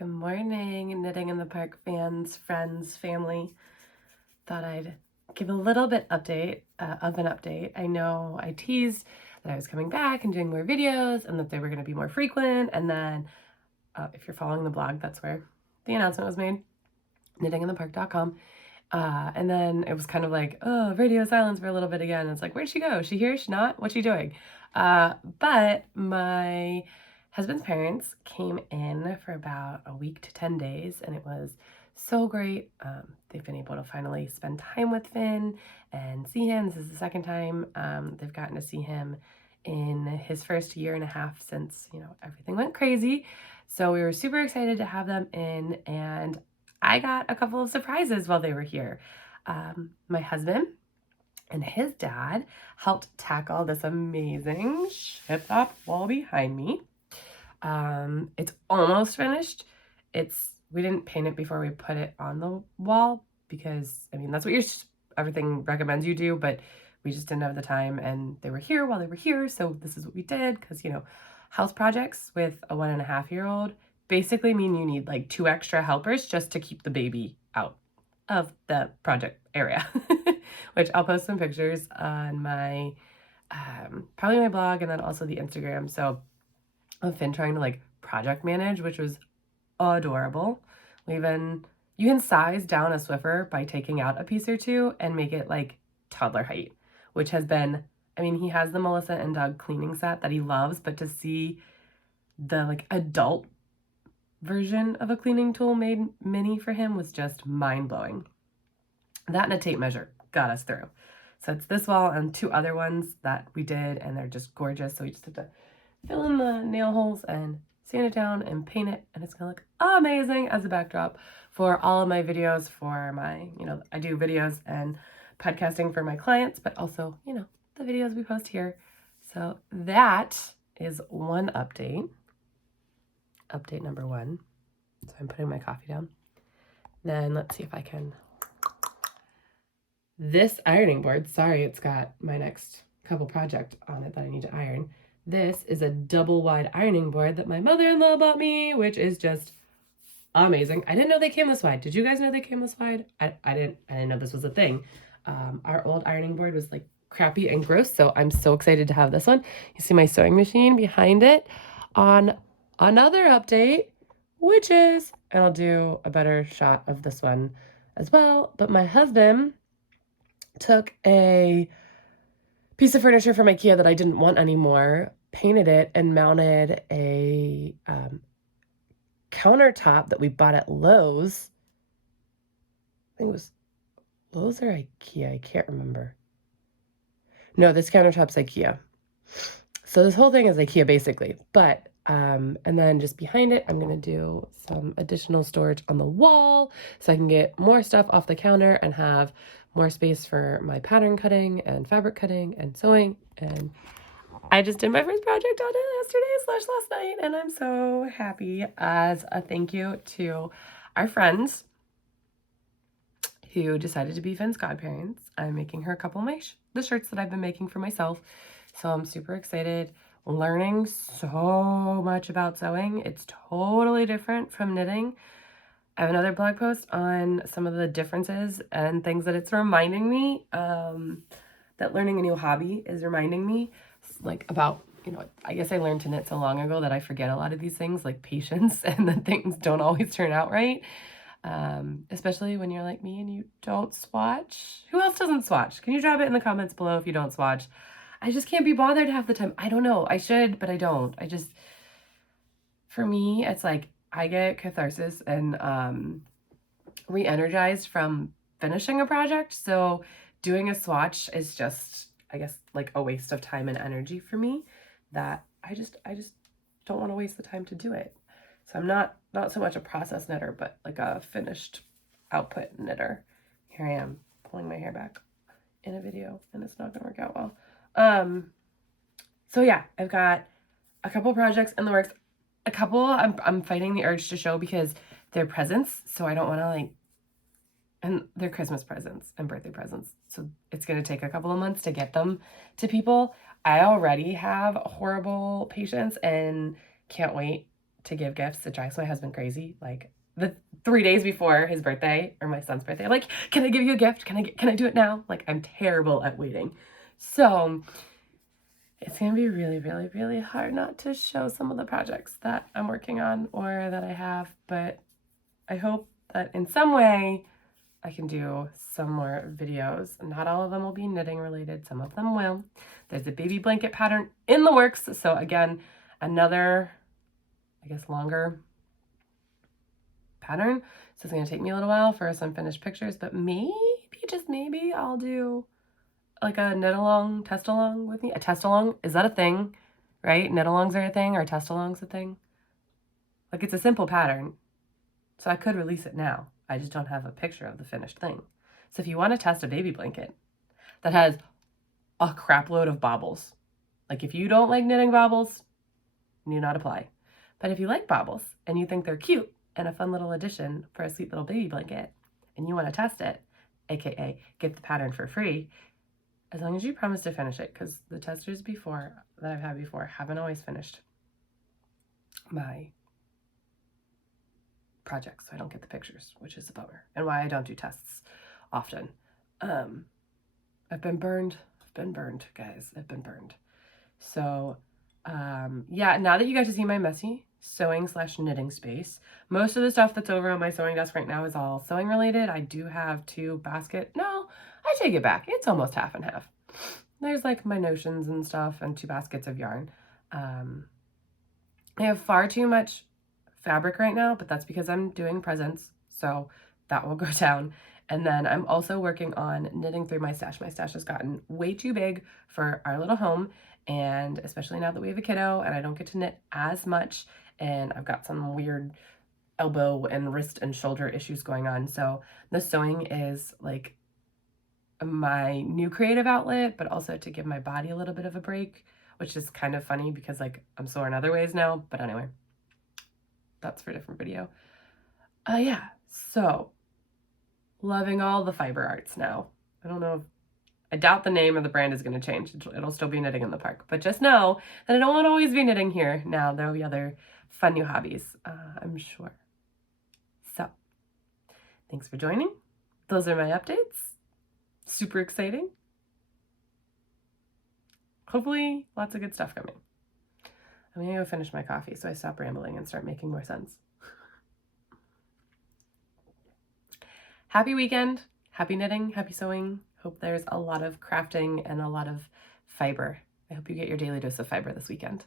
Good morning, Knitting in the Park fans, friends, family. Thought I'd give a little bit of an update. I know I teased that I was coming back and doing more videos and that they were going to be more frequent. And then if you're following the blog, that's where the announcement was made, knittinginthepark.com. And then it was kind of like, oh, radio silence for a little bit again. It's like, where'd she go? Is she here? Is she not? What's she doing? But my husband's parents came in for about a week to 10 days, and it was so great. They've been able to finally spend time with Finn and see him. This is the second time they've gotten to see him in his first year and a half since, everything went crazy. So we were super excited to have them in, and I got a couple of surprises while they were here. My husband and his dad helped tackle this amazing ship-top wall behind me. It's almost finished. We didn't paint it before we put it on the wall because, that's what everything recommends you do, but we just didn't have the time, and they were here while they were here, so this is what we did, because, house projects with a 1.5-year-old basically mean you need like 2 extra helpers just to keep the baby out of the project area, which I'll post some pictures on my, probably my blog and then also the Instagram. So of Finn trying to like project manage, which was adorable. You can size down a Swiffer by taking out a piece or two and make it like toddler height, which has been, he has the Melissa and Doug cleaning set that he loves, but to see the like adult version of a cleaning tool made mini for him was just mind-blowing. That and a tape measure got us through. So it's this wall and 2 other ones that we did, and they're just gorgeous. So we just have to fill in the nail holes and sand it down and paint it, and it's gonna look amazing as a backdrop for all of my videos, for my, I do videos and podcasting for my clients, but also, the videos we post here. So that is one update. Update number 1. So I'm putting my coffee down. Then let's see if I can. This ironing board, sorry, it's got my next couple project on it that I need to iron. This is a double wide ironing board that my mother-in-law bought me, which is just amazing. I didn't know they came this wide. Did you guys know they came this wide? I didn't know this was a thing. Our old ironing board was like crappy and gross, so I'm so excited to have this one. You see my sewing machine behind it. On another update, which is, and I'll do a better shot of this one as well, but my husband took a piece of furniture from IKEA that I didn't want anymore, painted it, and mounted a countertop that we bought at Lowe's. I think it was Lowe's or IKEA, I can't remember. No, this countertop's IKEA. So this whole thing is IKEA basically, but and then just behind it, I'm going to do some additional storage on the wall so I can get more stuff off the counter and have more space for my pattern cutting and fabric cutting and sewing. And I just did my first project on it yesterday/last night, and I'm so happy. As a thank you to our friends who decided to be Finn's godparents, I'm making her a couple of the shirts that I've been making for myself. So I'm super excited. Learning so much about sewing. It's totally different from knitting. I have another blog post on some of the differences and things that it's reminding me, that learning a new hobby is reminding me, like about, I guess I learned to knit so long ago that I forget a lot of these things, like patience, and that things don't always turn out right. Especially when you're like me and you don't swatch. Who else doesn't swatch? Can you drop it in the comments below if you don't swatch? I just can't be bothered half the time. I don't know. I should, but I don't. For me, it's like I get catharsis and re-energized from finishing a project. So doing a swatch is just, I guess, like a waste of time and energy for me that I just don't want to waste the time to do it. So I'm not so much a process knitter, but like a finished output knitter. Here I am pulling my hair back in a video, and it's not going to work out well. So yeah, I've got a couple projects in the works. A couple I'm fighting the urge to show because they're presents, so I don't want to and they're Christmas presents and birthday presents. So it's going to take a couple of months to get them to people. I already have horrible patience and can't wait to give gifts. It drives my husband crazy. Like the 3 days before his birthday or my son's birthday, I'm like, can I give you a gift? Can I do it now? Like, I'm terrible at waiting. So it's going to be really, really, really hard not to show some of the projects that I'm working on or that I have, but I hope that in some way I can do some more videos. Not all of them will be knitting related. Some of them will. There's a baby blanket pattern in the works. So again, another, I guess, longer pattern. So it's going to take me a little while for some finished pictures, but maybe, just maybe, I'll do like a knit along, test along with me. A test along, is that a thing? Right? Knit alongs are a thing, or test alongs a thing? Like, it's a simple pattern. So I could release it now. I just don't have a picture of the finished thing. So if you want to test a baby blanket that has a crap load of baubles, like if you don't like knitting baubles, need not apply. But if you like baubles and you think they're cute and a fun little addition for a sweet little baby blanket and you want to test it, aka get the pattern for free, as long as you promise to finish it, because the testers before that I've had before haven't always finished my projects, so I don't get the pictures, which is a bummer, and why I don't do tests often. I've been burned, guys. I've been burned. So yeah, now that you got to see my messy sewing / knitting space, most of the stuff that's over on my sewing desk right now is all sewing related. I do have I take it back. It's almost half and half. There's like my notions and stuff and 2 baskets of yarn. I have far too much fabric right now, but that's because I'm doing presents, so that will go down. And then I'm also working on knitting through my stash. My stash has gotten way too big for our little home, and especially now that we have a kiddo and I don't get to knit as much, and I've got some weird elbow and wrist and shoulder issues going on. So the sewing is like my new creative outlet, but also to give my body a little bit of a break, which is kind of funny because like I'm sore in other ways now. But anyway, that's for a different video. Yeah, so loving all the fiber arts now. I don't know if, I doubt the name of the brand is going to change. It'll still be Knitting in the Park, but just know that I don't want to always be knitting here. Now there'll be other fun new hobbies, I'm sure. So thanks for joining. Those are my updates. Super exciting. Hopefully lots of good stuff coming. I'm gonna go finish my coffee so I stop rambling and start making more sense. Happy weekend, happy knitting, happy sewing. Hope there's a lot of crafting and a lot of fiber. I hope you get your daily dose of fiber this weekend.